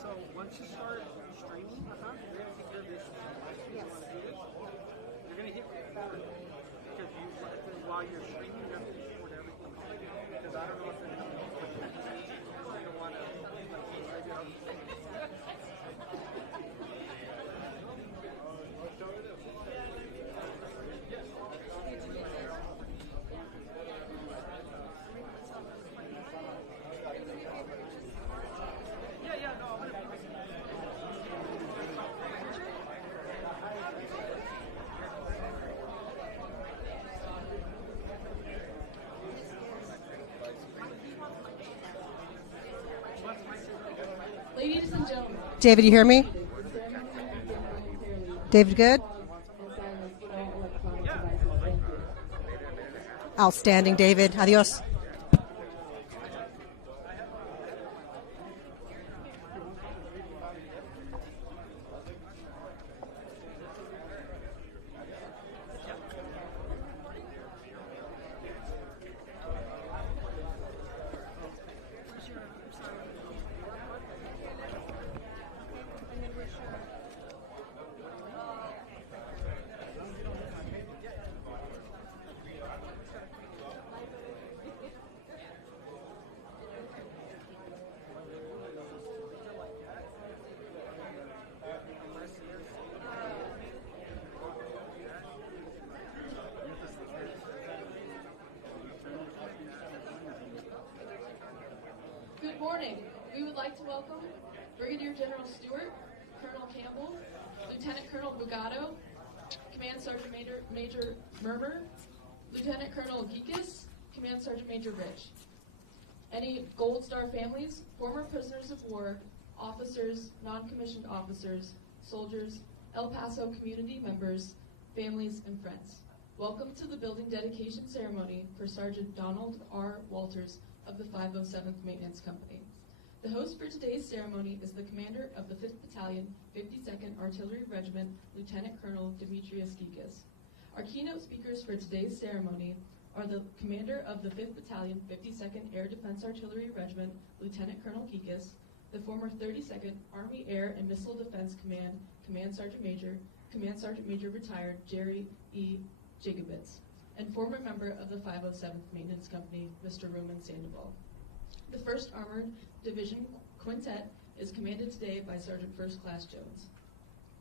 So once you start streaming, you're going to take care of this. You want to do this, you're going to hit record because while you're streaming, you have to record everything. Because I don't know if they're going to record it. You don't want to Ladies and gentlemen. David, you hear me? David, good? Outstanding, David. Adios. Good morning. We would like to welcome Brigadier General Stewart, Colonel Campbell, Lieutenant Colonel Bugato, Command Sergeant Major Murmur, Lieutenant Colonel Geekus, Command Sergeant Major Rich. Any Gold Star families, former prisoners of war, officers, non-commissioned officers, soldiers, El Paso community members, families, and friends. Welcome to the building dedication ceremony for Sergeant Donald R. Walters of the 507th Maintenance Company. The host for today's ceremony is the commander of the 5th Battalion, 52nd Artillery Regiment, Lieutenant Colonel Demetrius Geekus. Our keynote speakers for today's ceremony are the commander of the 5th Battalion, 52nd Air Defense Artillery Regiment, Lieutenant Colonel Geekus, the former 32nd Army Air and Missile Defense Command, Command Sergeant Major retired Jerry E. Jigabitz, and former member of the 507th Maintenance Company, Mr. Roman Sandoval. The 1st Armored Division Quintet is commanded today by Sergeant First Class Jones.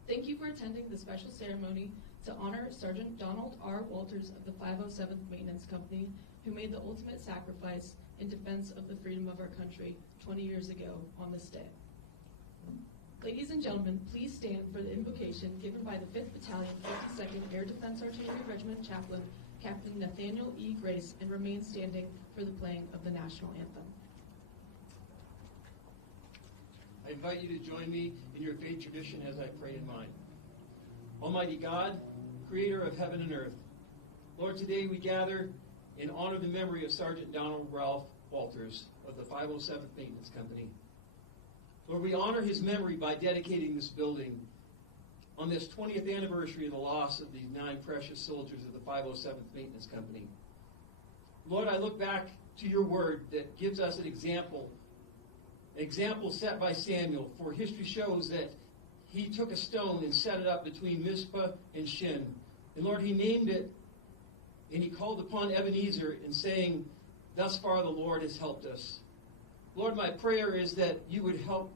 Thank you for attending the special ceremony to honor Sergeant Donald R. Walters of the 507th Maintenance Company, who made the ultimate sacrifice in defense of the freedom of our country 20 years ago on this day. Ladies and gentlemen, please stand for the invocation given by the 5th Battalion, 52nd Air Defense Artillery Regiment Chaplain, Captain Nathaniel E. Grace, and remain standing for the playing of the national anthem. I invite you to join me in your faith tradition as I pray in mine. Almighty God, creator of heaven and earth, Lord, today we gather in honor of the memory of Sergeant Donald Ralph Walters of the 507th Maintenance Company. Lord, we honor his memory by dedicating this building on this 20th anniversary of the loss of these 9 precious soldiers of the 507th Maintenance Company. Lord, I look back to your word that gives us an example set by Samuel, for history shows that he took a stone and set it up between Mizpah and Shin. And Lord, he named it, and he called upon Ebenezer in saying, "Thus far the Lord has helped us." Lord, my prayer is that you would help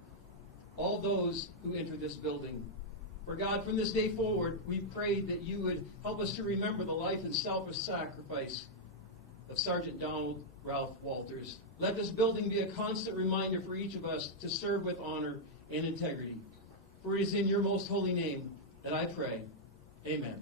all those who enter this building. For God, from this day forward, we pray that you would help us to remember the life and selfless sacrifice of Sergeant Donald Ralph Walters. Let this building be a constant reminder for each of us to serve with honor and integrity. For it is in your most holy name that I pray. Amen.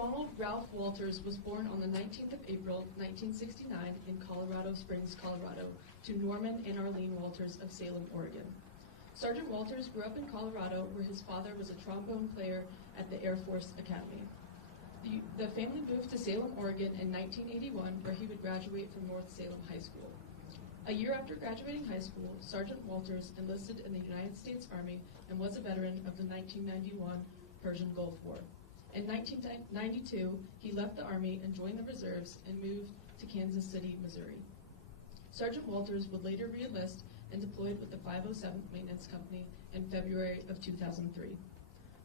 Donald Ralph Walters was born on the 19th of April, 1969 in Colorado Springs, Colorado, to Norman and Arlene Walters of Salem, Oregon. Sergeant Walters grew up in Colorado, where his father was a trombone player at the Air Force Academy. The family moved to Salem, Oregon in 1981, where he would graduate from North Salem High School. A year after graduating high school, Sergeant Walters enlisted in the United States Army and was a veteran of the 1991 Persian Gulf War. In 1992, he left the Army and joined the reserves and moved to Kansas City, Missouri. Sergeant Walters would later re-enlist and deployed with the 507th Maintenance Company in February of 2003.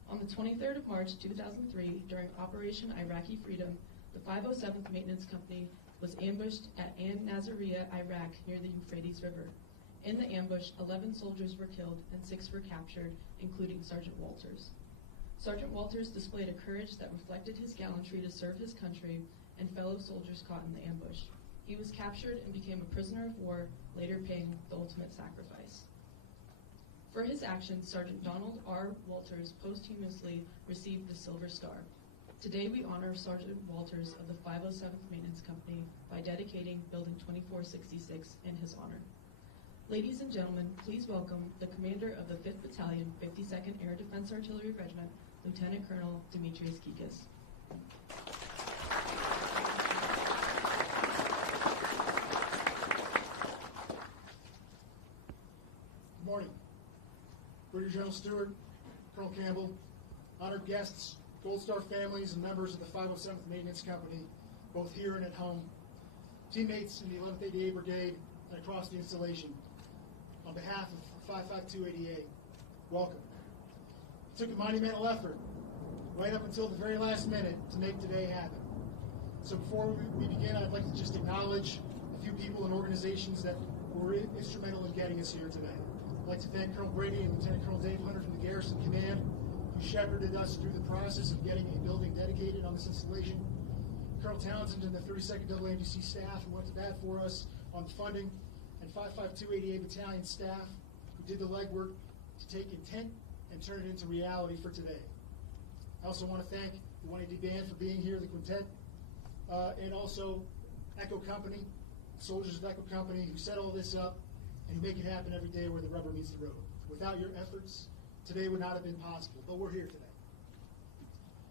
On the 23rd of March 2003, during Operation Iraqi Freedom, the 507th Maintenance Company was ambushed at An Nazariya, Iraq, near the Euphrates River. In the ambush, 11 soldiers were killed and 6 were captured, including Sergeant Walters. Sergeant Walters displayed a courage that reflected his gallantry to serve his country and fellow soldiers caught in the ambush. He was captured and became a prisoner of war, later paying the ultimate sacrifice. For his actions, Sergeant Donald R. Walters posthumously received the Silver Star. Today we honor Sergeant Walters of the 507th Maintenance Company by dedicating Building 2466 in his honor. Ladies and gentlemen, please welcome the commander of the 5th Battalion, 52nd Air Defense Artillery Regiment, Lieutenant Colonel Demetrius Kikas. Good morning. Brigadier General Stewart, Colonel Campbell, honored guests, Gold Star families, and members of the 507th Maintenance Company, both here and at home, teammates in the 11th ADA Brigade, and across the installation. On behalf of 55288, welcome. It took a monumental effort, right up until the very last minute, to make today happen. So before we begin, I'd like to just acknowledge a few people and organizations that were instrumental in getting us here today. I'd like to thank Colonel Brady and Lieutenant Colonel Dave Hunter from the Garrison Command, who shepherded us through the process of getting a building dedicated on this installation. Colonel Townsend and the 32nd AAMDC staff who went to bat for us on the funding, and 55288 Battalion staff who did the legwork to take intent and turn it into reality for today. I also want to thank the 180 Band for being here, the quintet, and also Echo Company, soldiers of Echo Company who set all this up and who make it happen every day where the rubber meets the road. Without your efforts, today would not have been possible, but we're here today.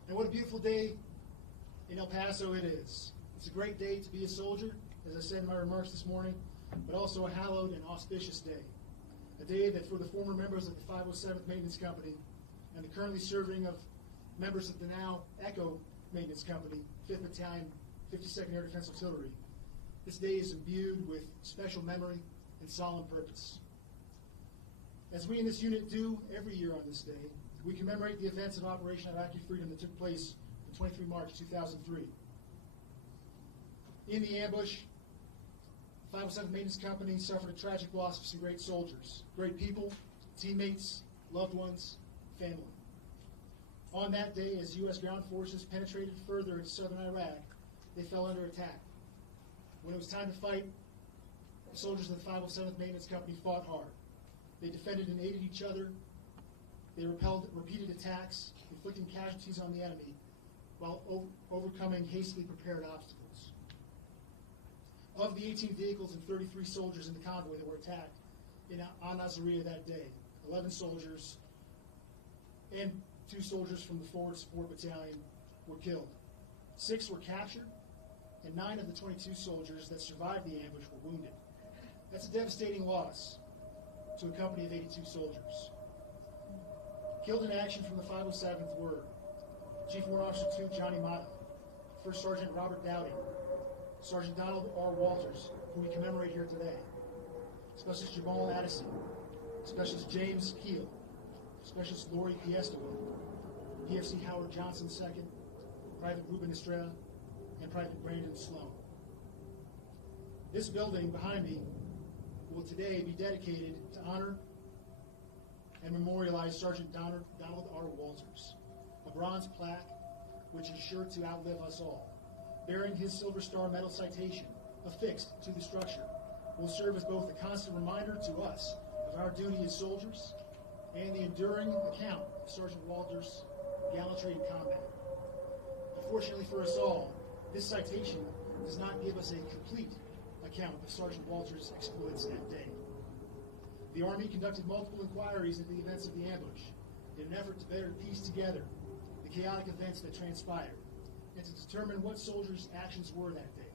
And what a beautiful day in El Paso it is. It's a great day to be a soldier, as I said in my remarks this morning, but also a hallowed and auspicious day. A day that for the former members of the 507th Maintenance Company and the currently serving of members of the now Echo Maintenance Company, 5th Battalion, 52nd Air Defense Artillery, this day is imbued with special memory and solemn purpose. As we in this unit do every year on this day, we commemorate the events of Operation Iraqi Freedom that took place on 23 March 2003. In the ambush, the 507th Maintenance Company suffered a tragic loss of some great soldiers, great people, teammates, loved ones, family. On that day, as U.S. ground forces penetrated further into southern Iraq, they fell under attack. When it was time to fight, the soldiers of the 507th Maintenance Company fought hard. They defended and aided each other. They repelled repeated attacks, inflicting casualties on the enemy, while overcoming hastily prepared obstacles. Of the 18 vehicles and 33 soldiers in the convoy that were attacked in An Nazariya that day, 11 soldiers and 2 soldiers from the Forward Support Battalion were killed. 6 were captured, and 9 of the 22 soldiers that survived the ambush were wounded. That's a devastating loss to a company of 82 soldiers. Killed in action from the 507th were Chief Warrant Officer 2 Johnny Mata, First Sergeant Robert Dowdy, Sergeant Donald R. Walters, who we commemorate here today, Specialist Jamal Addison, Specialist James Keel, Specialist Lori Piestewood, PFC Howard Johnson II, Private Ruben Estrella, and Private Brandon Sloan. This building behind me will today be dedicated to honor and memorialize Sergeant Donald R. Walters, a bronze plaque which is sure to outlive us all. Bearing his Silver Star Medal citation affixed to the structure will serve as both a constant reminder to us of our duty as soldiers and the enduring account of Sergeant Walters' gallantry in combat. Fortunately for us all, this citation does not give us a complete account of Sergeant Walters' exploits that day. The Army conducted multiple inquiries into the events of the ambush in an effort to better piece together the chaotic events that transpired and to determine what soldiers' actions were that day.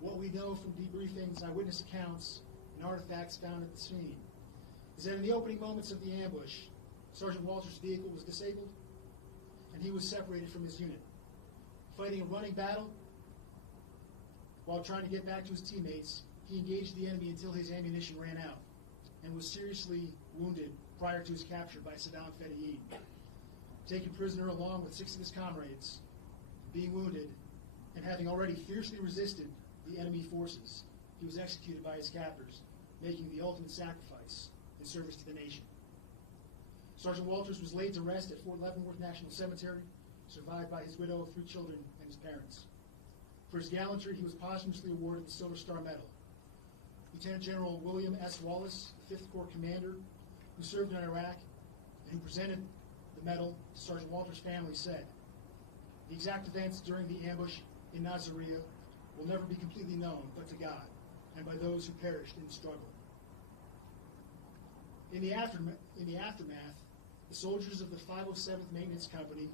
What we know from debriefings, eyewitness accounts, and artifacts found at the scene is that in the opening moments of the ambush, Sergeant Walters' vehicle was disabled and he was separated from his unit. Fighting a running battle while trying to get back to his teammates, he engaged the enemy until his ammunition ran out and was seriously wounded prior to his capture by Saddam Fedayeen. Taken prisoner along with 6 of his comrades, being wounded, and having already fiercely resisted the enemy forces, he was executed by his captors, making the ultimate sacrifice in service to the nation. Sergeant Walters was laid to rest at Fort Leavenworth National Cemetery, survived by his widow, 3 children, and his parents. For his gallantry, he was posthumously awarded the Silver Star Medal. Lieutenant General William S. Wallace, the 5th Corps commander, who served in Iraq and who presented the medal to Sergeant Walters' family, said, "The exact events during the ambush in Nasiriyah will never be completely known but to God and by those who perished in the struggle." In the aftermath, the soldiers of the 507th Maintenance Company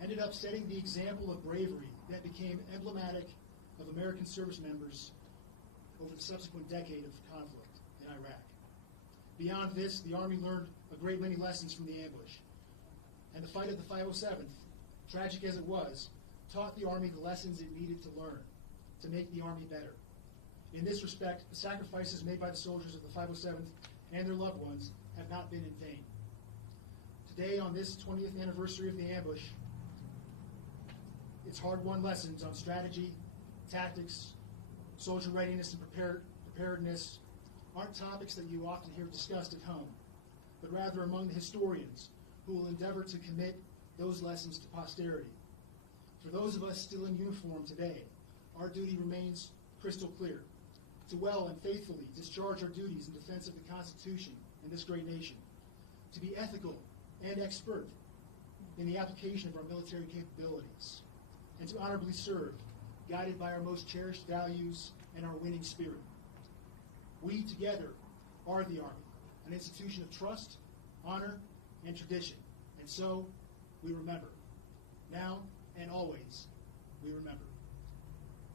ended up setting the example of bravery that became emblematic of American service members over the subsequent decade of conflict in Iraq. Beyond this, the Army learned a great many lessons from the ambush. And the fight of the 507th, tragic as it was, taught the Army the lessons it needed to learn to make the Army better. In this respect, the sacrifices made by the soldiers of the 507th and their loved ones have not been in vain. Today, on this 20th anniversary of the ambush, its hard-won lessons on strategy, tactics, soldier readiness, and preparedness aren't topics that you often hear discussed at home, but rather among the historians who will endeavor to commit those lessons to posterity. For those of us still in uniform today, our duty remains crystal clear: to well and faithfully discharge our duties in defense of the Constitution and this great nation, to be ethical and expert in the application of our military capabilities, and to honorably serve, guided by our most cherished values and our winning spirit. We together are the Army, an institution of trust, honor, and tradition, and so we remember. Now and always, we remember.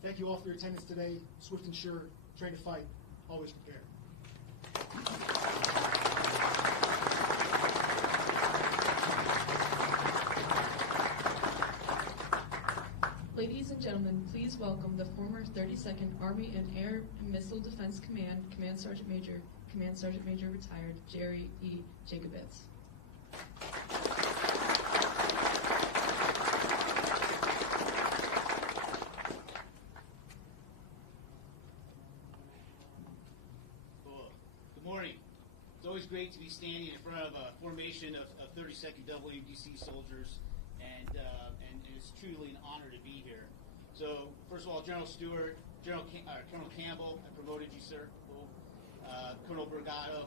Thank you all for your attendance today. Swift and sure, train to fight, always prepared. Ladies and gentlemen, please welcome the former 32nd Army and Air and Missile Defense Command, Command Sergeant Major retired, Jerry E. Jacobitz. Good morning. It's always great to be standing in front of a formation of 32nd WDC soldiers, and it's truly an honor to be here. So, first of all, General Stewart, Colonel Campbell, I promoted you, sir. Cool. Colonel Brigado,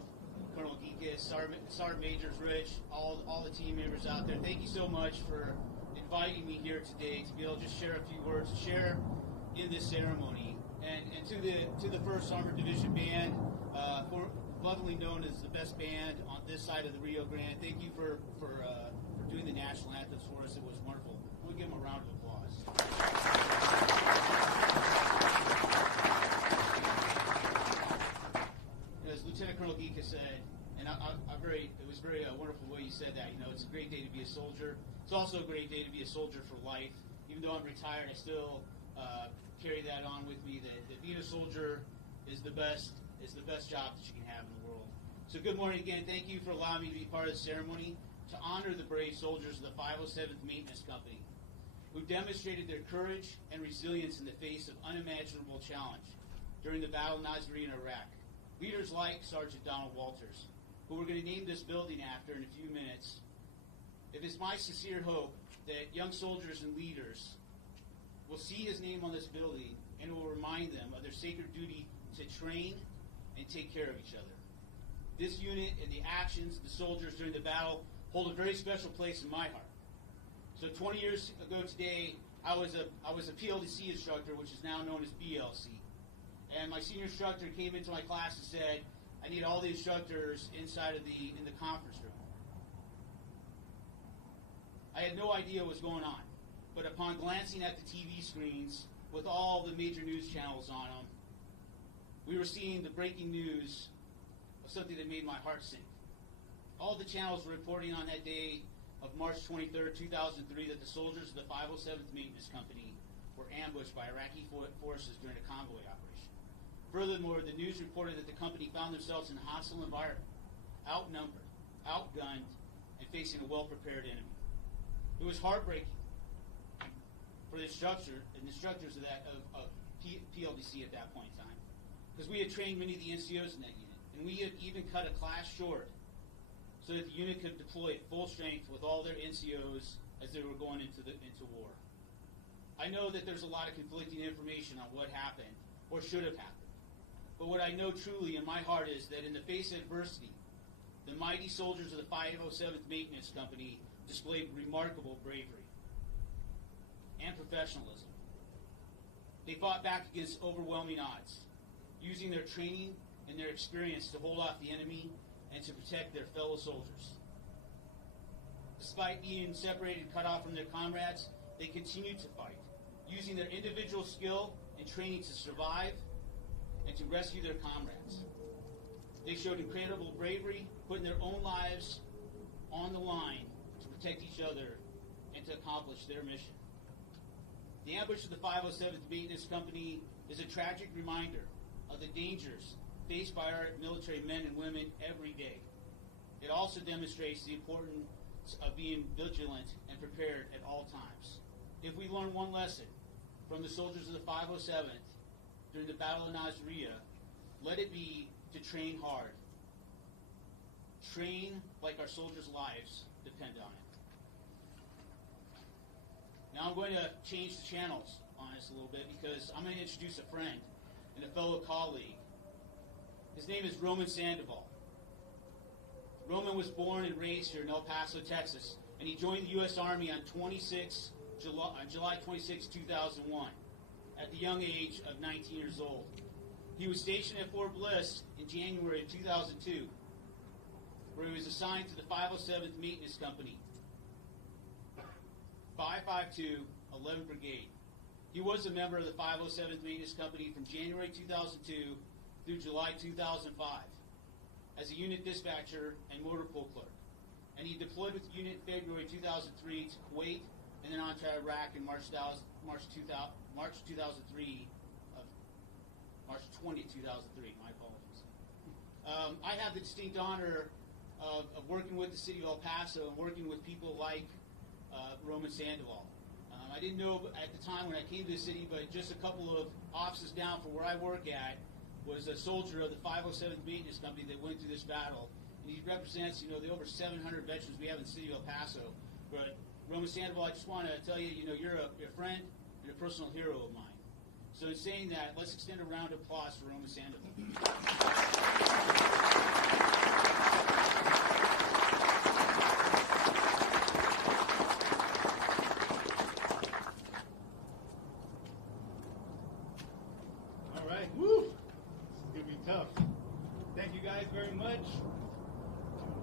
Colonel Geekus, Sergeant Majors Rich, all the team members out there. Thank you so much for inviting me here today to be able to just share a few words, to share in this ceremony. And to the 1st Armored Division Band, lovingly known as the best band on this side of the Rio Grande, thank you for doing the national anthems for us. It was wonderful. We'll give them a round of applause. As Lieutenant Colonel Geek has said, and it was very wonderful the way you said that. You know, it's a great day to be a soldier. It's also a great day to be a soldier for life. Even though I'm retired, I still carry that on with me. That being a soldier is the best job that you can have in the world. So good morning again. Thank you for allowing me to be part of the ceremony to honor the brave soldiers of the 507th Maintenance Company, who demonstrated their courage and resilience in the face of unimaginable challenge during the Battle of Nasiriyah in Iraq. Leaders like Sergeant Donald Walters, who we're going to name this building after in a few minutes. It is my sincere hope that young soldiers and leaders will see his name on this building and will remind them of their sacred duty to train and take care of each other. This unit and the actions of the soldiers during the battle hold a very special place in my heart. So 20 years ago today, I was a PLDC instructor, which is now known as BLC. And my senior instructor came into my class and said, I need all the instructors inside of in the conference room. I had no idea what was going on. But upon glancing at the TV screens with all the major news channels on them, we were seeing the breaking news of something that made my heart sink. All the channels were reporting on that day of March 23rd, 2003, that the soldiers of the 507th Maintenance Company were ambushed by Iraqi forces during a convoy operation. Furthermore, the news reported that the company found themselves in a hostile environment, outnumbered, outgunned, and facing a well-prepared enemy. It was heartbreaking for the instructors of PLDC at that point in time, because we had trained many of the NCOs in that unit, and we had even cut a class short so that the unit could deploy at full strength with all their NCOs as they were going into war. I know that there's a lot of conflicting information on what happened or should have happened. But what I know truly in my heart is that in the face of adversity, the mighty soldiers of the 507th Maintenance Company displayed remarkable bravery and professionalism. They fought back against overwhelming odds, using their training and their experience to hold off the enemy and to protect their fellow soldiers. Despite being separated and cut off from their comrades, they continued to fight, using their individual skill and training to survive and to rescue their comrades. They showed incredible bravery, putting their own lives on the line to protect each other and to accomplish their mission. The ambush of the 507th Maintenance Company is a tragic reminder of the dangers faced by our military men and women every day. It also demonstrates the importance of being vigilant and prepared at all times. If we learn one lesson from the soldiers of the 507th during the Battle of Nasiriyah, let it be to train hard. Train like our soldiers' lives depend on it. Now I'm going to change the channels on this a little bit because I'm going to introduce a friend and a fellow colleague. His name is Roman Sandoval. Roman was born and raised here in El Paso, Texas, and he joined the U.S. Army on July 26, 2001, at the young age of 19 years old. He was stationed at Fort Bliss in January of 2002, where he was assigned to the 507th Maintenance Company, 552 11th Brigade. He was a member of the 507th Maintenance Company from January 2002 through July 2005 as a unit dispatcher and motor pool clerk. And he deployed with the unit in February 2003 to Kuwait and then on to Iraq in March 20, 2003, March 20, 2003, my apologies. I have the distinct honor of working with the city of El Paso and working with people like Roman Sandoval. I didn't know at the time when I came to the city, but just a couple of offices down from where I work at was a soldier of the 507th Maintenance Company that went through this battle. And he represents, the over 700 veterans we have in the city of El Paso. But Roman Sandoval, I just want to tell you, you're a friend and a personal hero of mine. So in saying that, let's extend a round of applause for Roman Sandoval. All right, woo! This is going to be tough. Thank you guys very much.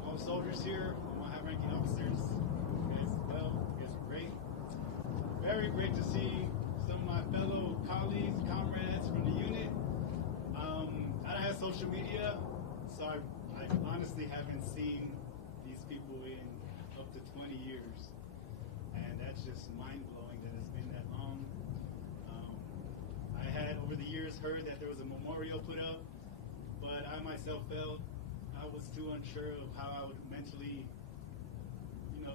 All soldiers here, all my high-ranking officers. You guys are great. Very great to see some of my fellow colleagues, comrades from the unit. I don't have social media, so I honestly haven't seen these people in up to 20 years. And that's just mind-blowing that it's been that long. I had, over the years, heard that there was a memorial put up, but I myself felt I was too unsure of how I would mentally,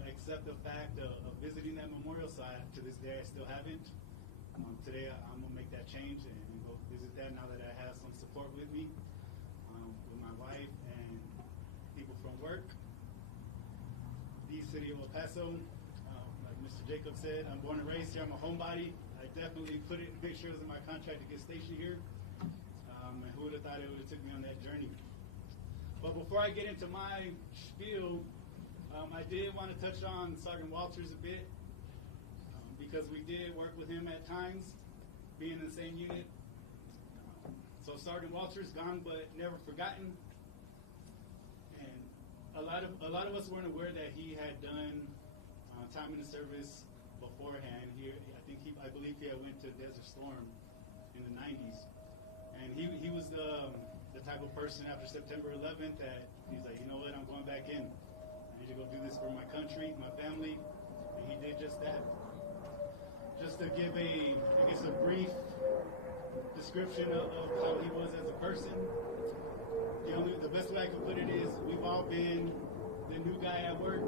accept the fact of visiting that memorial site. To this day, I still haven't. Today, I'm going to make that change and go visit that now that I have some support with me, with my wife and people from work. The city of El Paso, like Mr. Jacob said, I'm born and raised here. I'm a homebody. I definitely make sure it was in my contract to get stationed here. And who would have thought it would have took me on that journey? But before I get into my spiel, I did want to touch on Sergeant Walters a bit. because we did work with him at times, being in the same unit. So Sergeant Walters, gone but never forgotten. And a lot of us weren't aware that he had done time in the service beforehand. I believe he had went to Desert Storm in the 90s. And he was the type of person after September 11th that he's like, you know what, I'm going back in. I need to go do this for my country, my family. And he did just that. Just to give a brief description of how he was as a person. The best way I can put it is we've all been the new guy at work,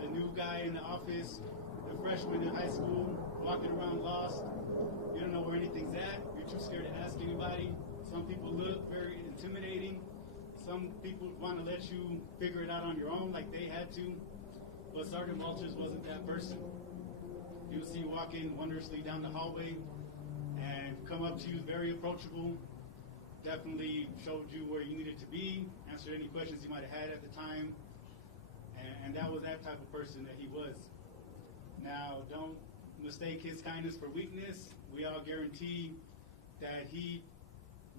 the new guy in the office, the freshman in high school, walking around lost. You don't know where anything's at. You're too scared to ask anybody. Some people look very intimidating. Some people want to let you figure it out on your own like they had to. But Sergeant Walters wasn't that person. He would see you walking wondrously down the hallway and come up to you very approachable, definitely showed you where you needed to be, answered any questions you might have had at the time, and that was that type of person that he was. Now, don't mistake his kindness for weakness. We all guarantee that he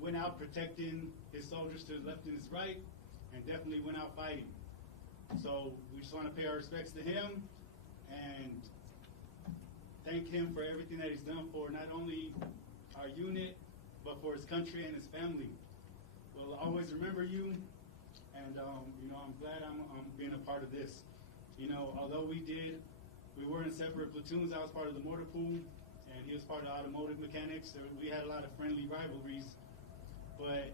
went out protecting his soldiers to the left and his right, and definitely went out fighting. So we just want to pay our respects to him and thank him for everything that he's done for not only our unit, but for his country and his family. We'll always remember you, and I'm glad I'm being a part of this. Although we were in separate platoons. I was part of the motor pool, and he was part of automotive mechanics. We had a lot of friendly rivalries, but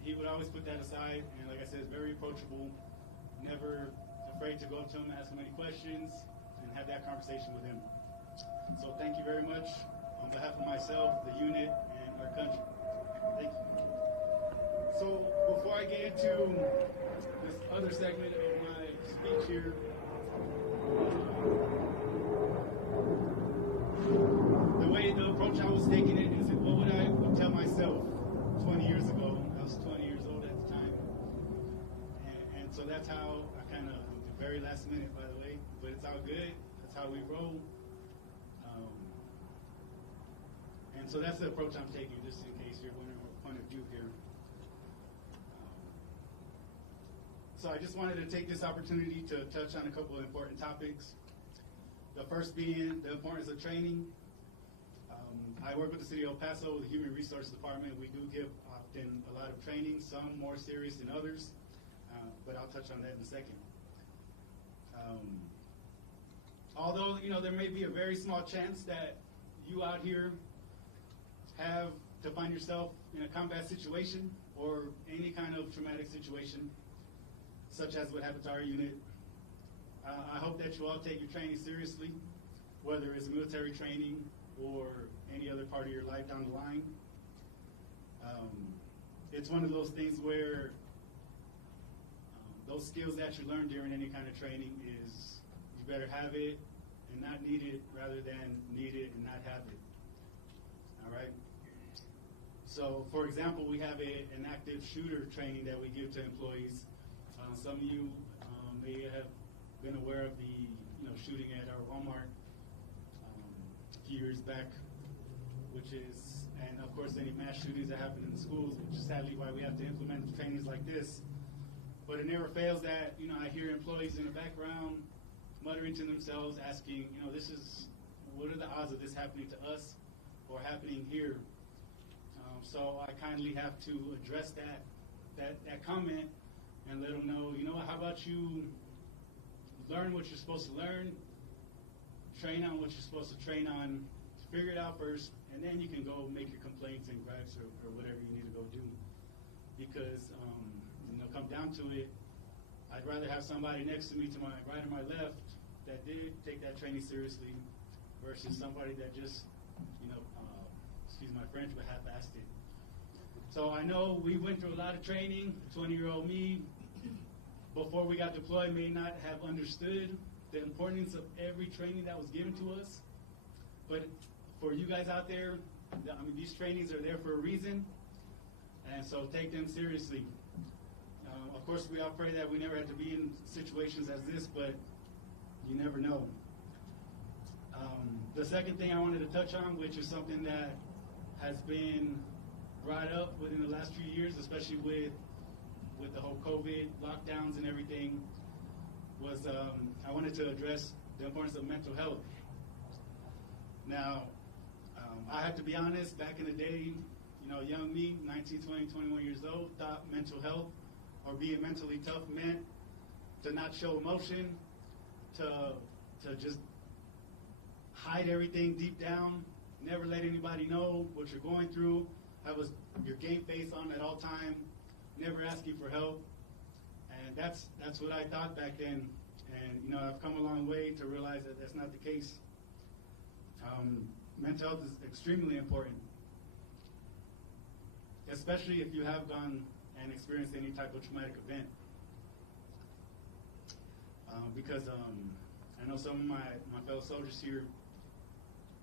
he would always put that aside, and like I said, very approachable, never afraid to go up to him, ask him any questions, and have that conversation with him. So thank you very much on behalf of myself, the unit, and our country. Thank you. So before I get into this other segment of my speech here, the approach I was taking it is what would I tell myself 20 years ago? I was 20 years old at the time. And so that's how I kind of, the very last minute, by the way, but it's all good. That's how we roll. And so that's the approach I'm taking, just in case you're wondering what point of view here. So I just wanted to take this opportunity to touch on a couple of important topics. The first being the importance of training. I work with the City of El Paso, the Human Resources Department. We do give often a lot of training, some more serious than others, but I'll touch on that in a second. Although, there may be a very small chance that you out here have to find yourself in a combat situation or any kind of traumatic situation, such as what happened to our unit. I hope that you all take your training seriously, whether it's military training or any other part of your life down the line. It's one of those things where those skills that you learn during any kind of training is you better have it and not need it rather than need it and not have it. All right? So, for example, we have an active shooter training that we give to employees. Some of you may have been aware of the shooting at our Walmart a few years back, and of course any mass shootings that happen in the schools, which is sadly why we have to implement trainings like this. But it never fails that, I hear employees in the background muttering to themselves, asking, what are the odds of this happening to us or happening here? So I kindly have to address that comment and let them know, how about you learn what you're supposed to learn, train on what you're supposed to train on, figure it out first, and then you can go make your complaints and gripes or whatever you need to go do. Because, come down to it, I'd rather have somebody next to me to my right or my left that did take that training seriously versus somebody that just, excuse my French, but half-assed it. So I know we went through a lot of training. 20-year-old me, before we got deployed, may not have understood the importance of every training that was given to us. But for you guys out there, these trainings are there for a reason, and so take them seriously. Of course, we all pray that we never have to be in situations as this, but you never know. The second thing I wanted to touch on, which is something that has been brought up within the last few years, especially with the whole COVID lockdowns and everything, was I wanted to address the importance of mental health. Now, I have to be honest, back in the day, young me, 19, 20, 21 years old, thought mental health or being mentally tough meant to not show emotion, to just hide everything deep down, never let anybody know what you're going through, have your game face on at all time, never asking for help. And that's what I thought back then. And I've come a long way to realize that that's not the case. Mental health is extremely important, especially if you have gone and experienced any type of traumatic event. Because I know some of my fellow soldiers here,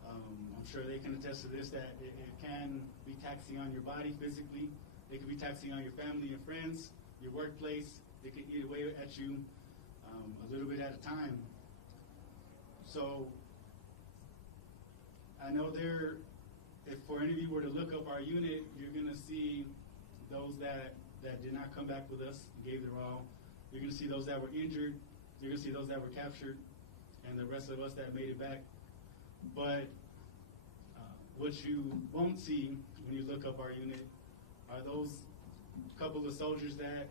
I'm sure they can attest to this, that it can be taxing on your body physically. It can be taxing on your family and friends, your workplace. It can eat away at you a little bit at a time. So I know if for any of you were to look up our unit, you're going to see those that did not come back with us, gave their all. You're going to see those that were injured. You're going to see those that were captured, and the rest of us that made it back. But what you won't see when you look up our unit are those couple of soldiers that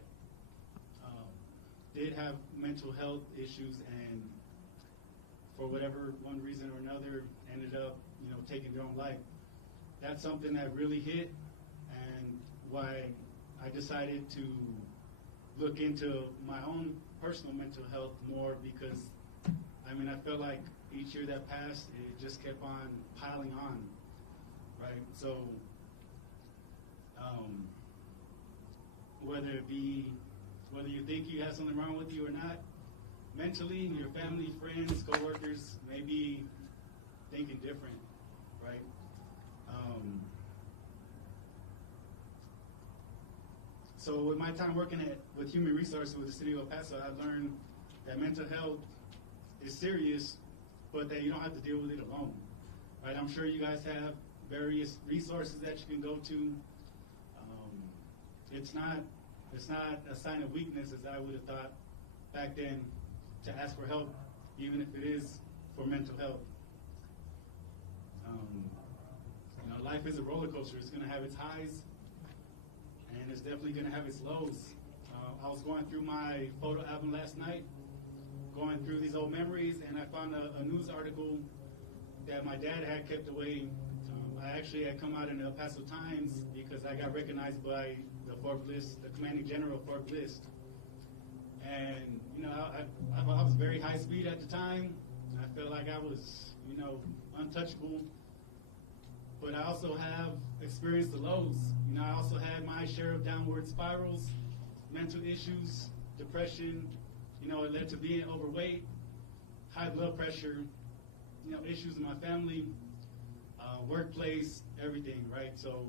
did have mental health issues and for whatever one reason or another ended up, taking their own life. That's something that really hit, and why I decided to look into my own personal mental health more, because I felt like each year that passed, it just kept on piling on, right? So whether you think you have something wrong with you or not, mentally, your family, friends, coworkers may be thinking different, right? So with my time working with human resources with the city of El Paso, I learned that mental health is serious, but that you don't have to deal with it alone, right? I'm sure you guys have various resources that you can go to. It's not a sign of weakness, as I would have thought back then, to ask for help, even if it is for mental health. Life is a roller coaster. It's going to have its highs, and it's definitely going to have its lows. I was going through my photo album last night, going through these old memories, and I found a news article that my dad had kept away. I actually had come out in the El Paso Times because I got recognized by the Fort Bliss, the commanding general of Fort Bliss. And, I was very high speed at the time. I felt like I was, untouchable. But I also have experienced the lows. I also had my share of downward spirals, mental issues, depression. It led to being overweight, high blood pressure, issues in my family, workplace, everything, right? So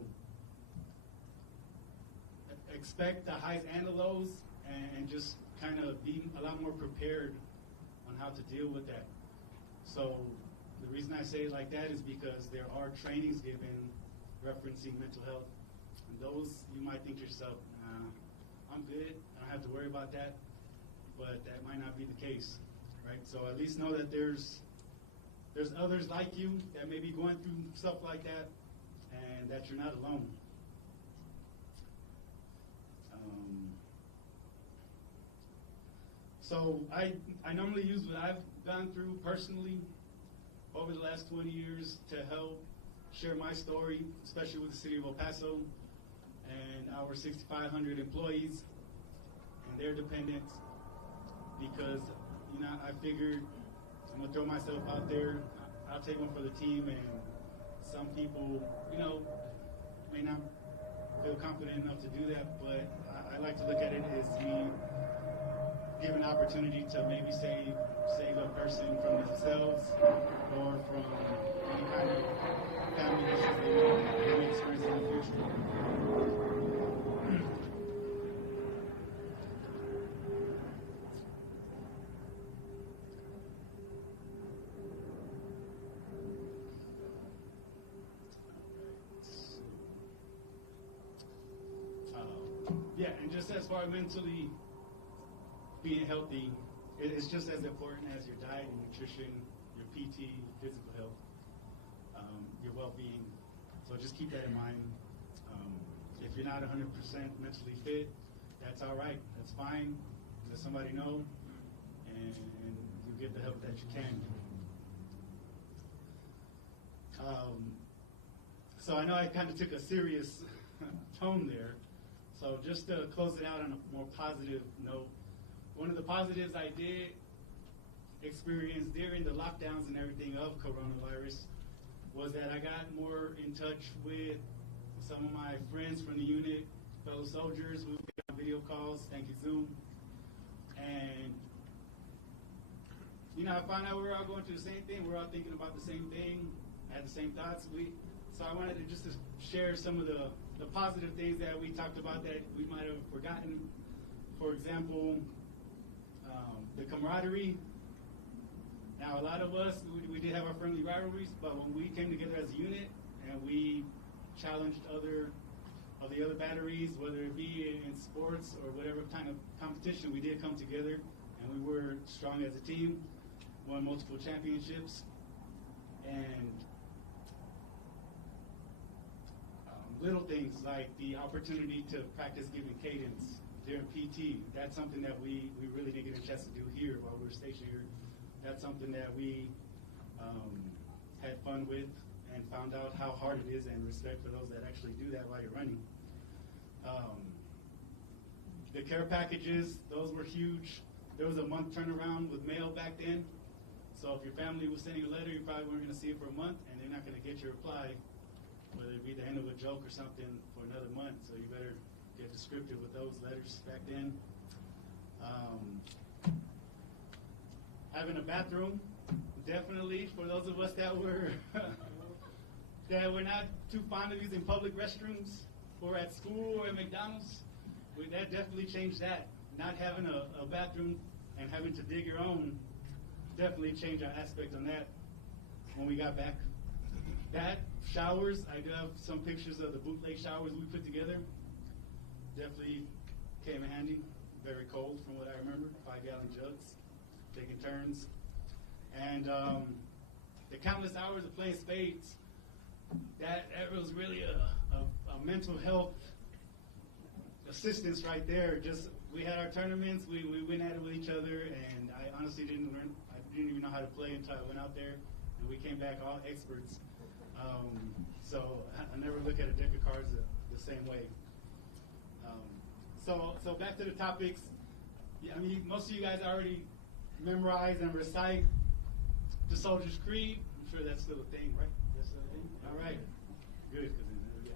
expect the highs and the lows, and just kind of be a lot more prepared on how to deal with that. So the reason I say it like that is because there are trainings given referencing mental health, and those you might think to yourself, I'm good, I don't have to worry about that, but that might not be the case, right? So at least know that there's others like you that may be going through stuff like that, and that you're not alone. So I normally use what I've gone through personally over the last 20 years to help share my story, especially with the city of El Paso and our 6,500 employees and their dependents, because I figured I'm gonna throw myself out there. I'll take one for the team, and some people, may not feel confident enough to do that, but I like to look at it as me give an opportunity to maybe save a person from themselves or from any kind of family issues they may experience in the future. Yeah, and just as far as mentally being healthy, it's just as important as your diet and nutrition, your PT, physical health, your well-being. So just keep that in mind. If you're not 100% mentally fit, that's all right. That's fine. Let somebody know, and you get the help that you can. So I know I kind of took a serious tone there. So just to close it out on a more positive note, one of the positives I did experience during the lockdowns and everything of coronavirus was that I got more in touch with some of my friends from the unit, fellow soldiers who did on video calls, thank you Zoom. And you know, I found out we were all going through the same thing. We're all thinking about the same thing, had the same thoughts. So I wanted to just to share some of the positive things that we talked about that we might have forgotten. For example, the camaraderie. Now, a lot of us, we did have our friendly rivalries, but when we came together as a unit and we challenged other of the other batteries, whether it be in sports or whatever kind of competition, we did come together and we were strong as a team, won multiple championships, and little things like the opportunity to practice giving cadence during PT. That's something that we really didn't get a chance to do here while we were stationed here. That's something that we had fun with and found out how hard it is, and respect for those that actually do that while you're running. The care packages, those were huge. There was a month turnaround with mail back then. So if your family was sending a letter, you probably weren't going to see it for a month, and they're not going to get your reply, whether it be the end of a joke or something, for another month. So you better get descriptive with those letters back then. Having a bathroom, definitely for those of us that were that were not too fond of using public restrooms, or at school or at McDonald's, that definitely changed that. Not having a bathroom and having to dig your own definitely changed our aspect on that when we got back. That, showers, I do have some pictures of the bootleg showers we put together. Definitely came in handy. Very cold from what I remember, 5-gallon jugs, taking turns. And the countless hours of playing spades, that was really a mental health assistance right there. Just, we had our tournaments, we went at it with each other, and I honestly didn't even know how to play until I went out there, and we came back all experts. So I never look at a deck of cards the same way. So back to the topics. Yeah, I mean, most of you guys already memorize and recite the Soldier's Creed. I'm sure that's still a thing, right? That's still a thing? All right. Good, because it'll be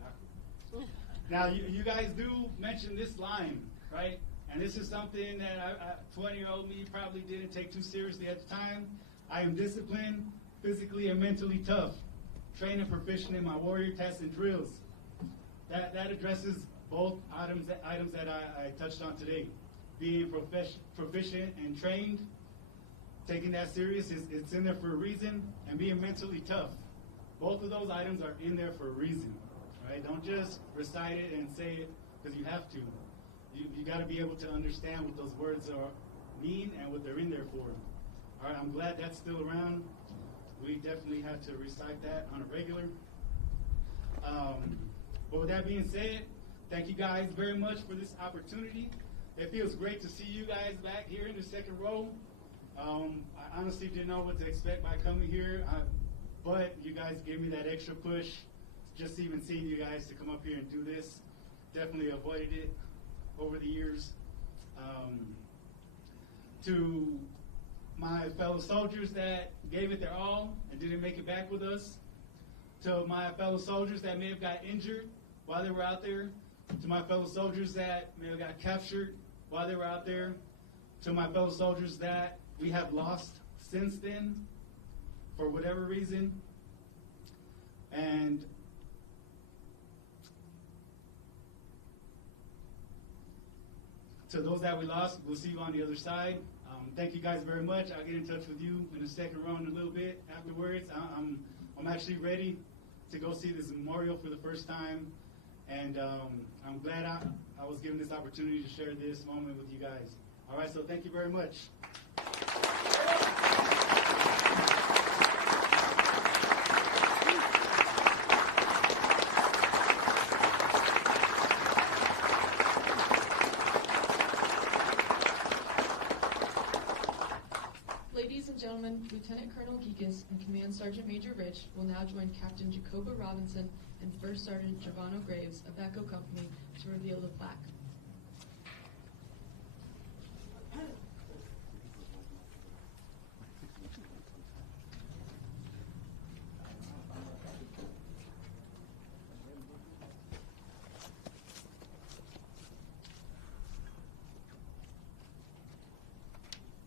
awkward. Now, you guys do mention this line, right? And this is something that 20-year-old me probably didn't take too seriously at the time. I am disciplined, physically and mentally tough, trained and proficient in my warrior tasks and drills. That addresses both items that I touched on today. Being proficient and trained, taking that serious, it's in there for a reason, and being mentally tough. Both of those items are in there for a reason, right? Don't just recite it and say it because you have to. You got to be able to understand what those words mean and what they're in there for. All right, I'm glad that's still around. We definitely have to recite that on a regular. But with that being said, thank you guys very much for this opportunity. It feels great to see you guys back here in the second row. I honestly didn't know what to expect by coming here, but you guys gave me that extra push. Just even seeing you guys to come up here and do this, definitely avoided it over the years. To my fellow soldiers that gave it their all and didn't make it back with us, to my fellow soldiers that may have got injured while they were out there, to my fellow soldiers that may have got captured while they were out there, to my fellow soldiers that we have lost since then for whatever reason, and to those that we lost, we'll see you on the other side. Thank you guys very much. I'll get in touch with you in the second row in a little bit afterwards. I'm actually ready to go see this memorial for the first time, And I'm glad I was given this opportunity to share this moment with you guys. All right, so thank you very much. Ladies and gentlemen, Lieutenant Colonel Geekus and Command Sergeant Major Rich will now join Captain Jacoba Robinson and First Sergeant Giovanni Graves of Echo Company to reveal the plaque.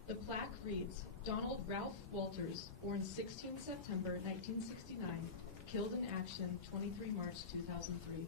The plaque reads, Donald Ralph Walters, born 16 September 1969, killed in action 23 March 2003.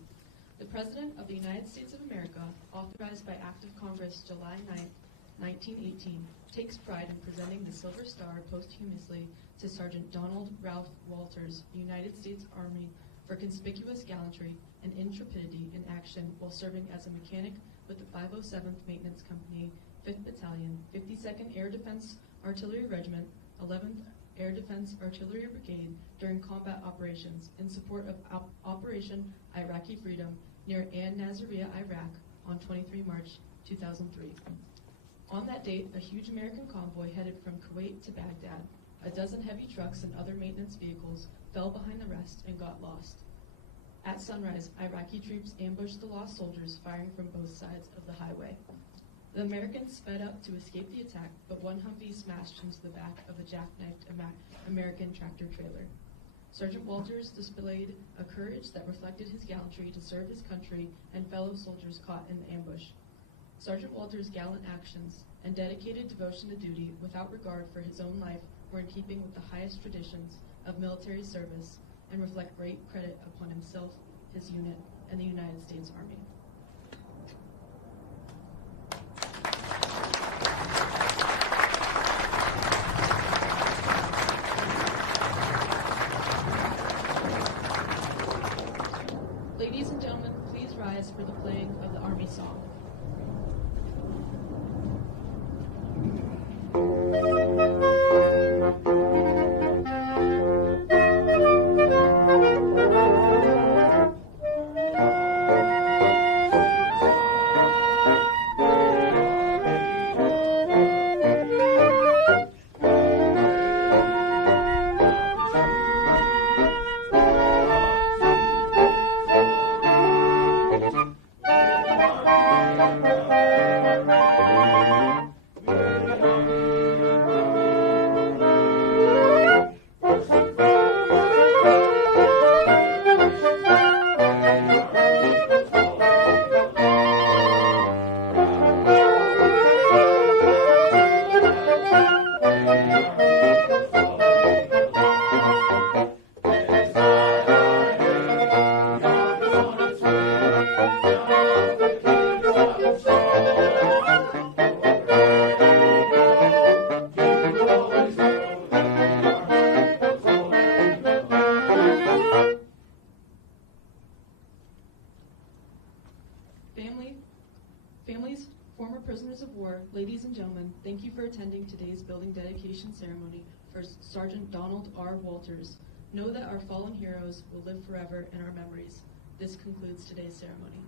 The President of the United States of America, authorized by Act of Congress July 9, 1918, takes pride in presenting the Silver Star posthumously to Sergeant Donald Ralph Walters, United States Army, for conspicuous gallantry and intrepidity in action while serving as a mechanic with the 507th Maintenance Company, 5th Battalion, 52nd Air Defense Artillery Regiment, 11th Air Defense Artillery Brigade during combat operations in support of Operation Iraqi Freedom near An Nazariya, Iraq on 23 March 2003. On that date, a huge American convoy headed from Kuwait to Baghdad. A dozen heavy trucks and other maintenance vehicles fell behind the rest and got lost. At sunrise, Iraqi troops ambushed the lost soldiers, firing from both sides of the highway. The Americans sped up to escape the attack, but one Humvee smashed into the back of a jackknifed American tractor trailer. Sergeant Walters displayed a courage that reflected his gallantry to serve his country and fellow soldiers caught in the ambush. Sergeant Walters' gallant actions and dedicated devotion to duty without regard for his own life were in keeping with the highest traditions of military service and reflect great credit upon himself, his unit, and the United States Army. Ladies and gentlemen, please rise for the playing of the Army Song. Families, former prisoners of war, ladies and gentlemen, thank you for attending today's building dedication ceremony for Sergeant Donald R. Walters. Know that our fallen heroes will live forever in our memories. This concludes today's ceremony.